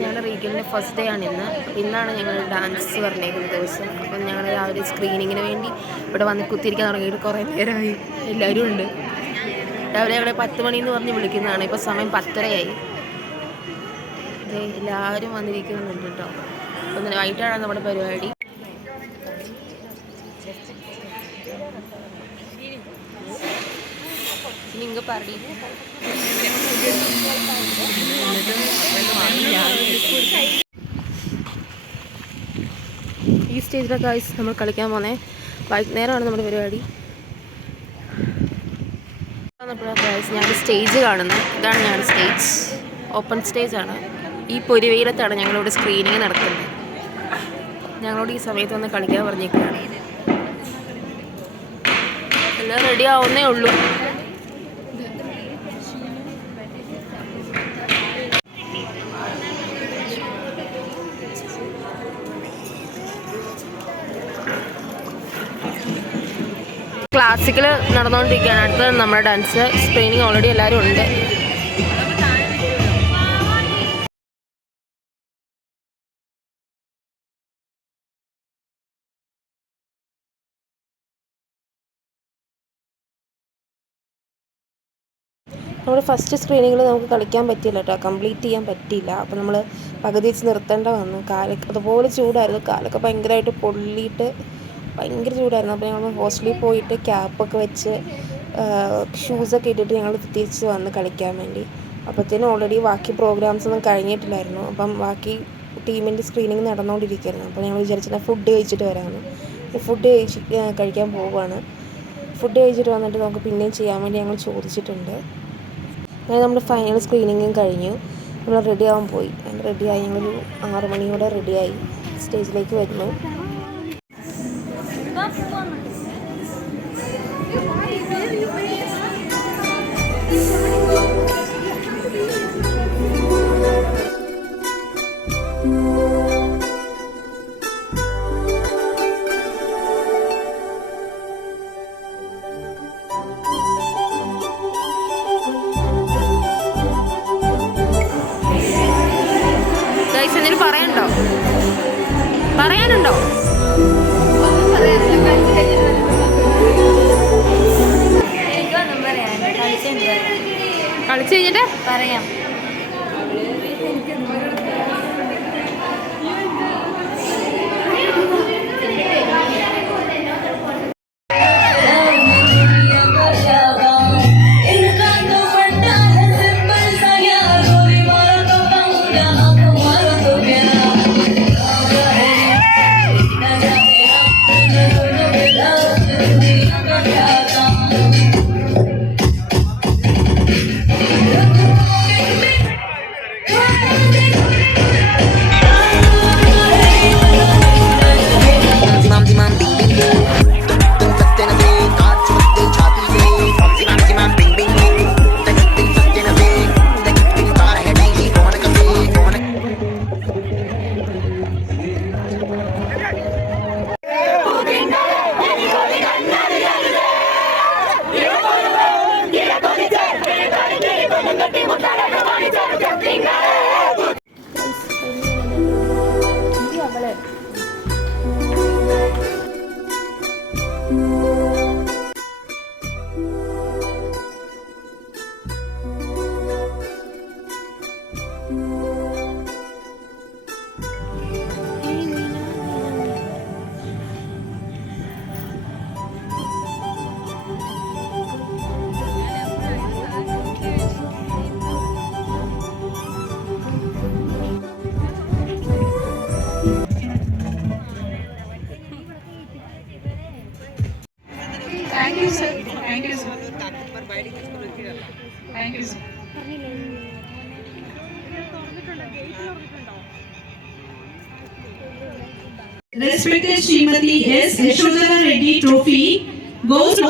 ഞങ്ങളുടെ റീഗലിൻ്റെ first day ആണ് ഇന്ന്. ഇന്നാണ് ഞങ്ങൾ ഡാൻസ് പറഞ്ഞേക്കുന്ന ദിവസം. അപ്പം ഞങ്ങൾ രാവിലെ സ്ക്രീനിങ്ങിന് വേണ്ടി ഇവിടെ വന്ന് കുത്തിയിരിക്കാൻ തുടങ്ങിയിട്ട് കുറേ നേരമായി. എല്ലാവരും ഉണ്ട്. രാവിലെ ഞങ്ങളെ 10 മണിയെന്ന് പറഞ്ഞ് വിളിക്കുന്നതാണ്. ഇപ്പോൾ സമയം 10:30 എല്ലാവരും വന്നിരിക്കുന്നുണ്ട് കേട്ടോ. അപ്പം വൈകിട്ടാണ് നമ്മുടെ പരിപാടി. നിങ്ങൾ പറയും ഈ സ്റ്റേജിലെ ഗായ്സ് നമ്മൾ കളിക്കാൻ പോകുന്നത് വൈകുന്നേരമാണ് നമ്മുടെ പരിപാടി. ഗായ്സ് ഞാൻ സ്റ്റേജ് കാണുന്നത്. ഇതാണ് ഞങ്ങളുടെ സ്റ്റേജ്. ഓപ്പൺ സ്റ്റേജാണ്. ഈ പൊരുവെയിലത്താണ് ഞങ്ങളിവിടെ സ്ക്രീനിങ് നടക്കുന്നത്. ഞങ്ങളോട് ഈ സമയത്ത് വന്ന് കളിക്കാൻ പറഞ്ഞേക്കുകയാണ്. എല്ലാം റെഡി ആവുന്നേ ഉള്ളൂ. ക്ലാസിക്കൽ നടന്നുകൊണ്ടിരിക്കുകയാണ്. അടുത്ത നമ്മുടെ ഡാൻസ് സ്ക്രീനിങ് ഓൾറെഡി എല്ലാവരും ഉണ്ട്. നമ്മുടെ ഫസ്റ്റ് സ്ക്രീനിങ്ങിൽ നമുക്ക് കളിക്കാൻ പറ്റിയില്ല കേട്ടോ, കംപ്ലീറ്റ് ചെയ്യാൻ പറ്റിയില്ല. അപ്പോൾ നമ്മൾ പകുതി വെച്ച് നിർത്തേണ്ട വന്നു. കാലൊക്കെ അതുപോലെ ചൂടായിരുന്നു. കാലൊക്കെ ഭയങ്കരമായിട്ട് പൊള്ളിയിട്ട് ഭയങ്കര ചൂടായിരുന്നു. അപ്പോൾ ഞങ്ങൾ ഹോസ്റ്റലിൽ പോയിട്ട് ക്യാപ്പൊക്കെ വെച്ച് ഷൂസൊക്കെ ഇട്ടിട്ട് ഞങ്ങൾ തിരിച്ച് വന്ന് കളിക്കാൻ വേണ്ടി. അപ്പോഴത്തേനും ഓൾറെഡി ബാക്കി പ്രോഗ്രാംസ് ഒന്നും കഴിഞ്ഞിട്ടില്ലായിരുന്നു. അപ്പം ബാക്കി ടീമിൻ്റെ സ്ക്രീനിങ് നടന്നുകൊണ്ടിരിക്കുകയായിരുന്നു. അപ്പോൾ ഞങ്ങൾ വിചാരിച്ചാൽ ഫുഡ് കഴിച്ചിട്ട് വരാമെന്ന്. ഫുഡ് കഴിക്കാൻ പോവുകയാണ്. ഫുഡ് കഴിച്ചിട്ട് വന്നിട്ട് നമുക്ക് പിന്നെയും ചെയ്യാൻ വേണ്ടി ഞങ്ങൾ ചോദിച്ചിട്ടുണ്ട്. അങ്ങനെ നമ്മുടെ ഫൈനൽ സ്ക്രീനിങ്ങും കഴിഞ്ഞു. നമ്മൾ റെഡി ആവാൻ പോയി. അങ്ങനെ റെഡിയായി. ഞങ്ങളൊരു 6 മണിയോടെ റെഡിയായി സ്റ്റേജിലേക്ക് വരുന്നു. എന്തെങ്കിലും പറയാനുണ്ടോ? കളിച്ചു കഴിഞ്ഞിട്ട് പറയാം. Thank you, sir. Thank you, sir. Thank you, sir. Respected Srimati S. Yashodhara Reddy Trophy goes to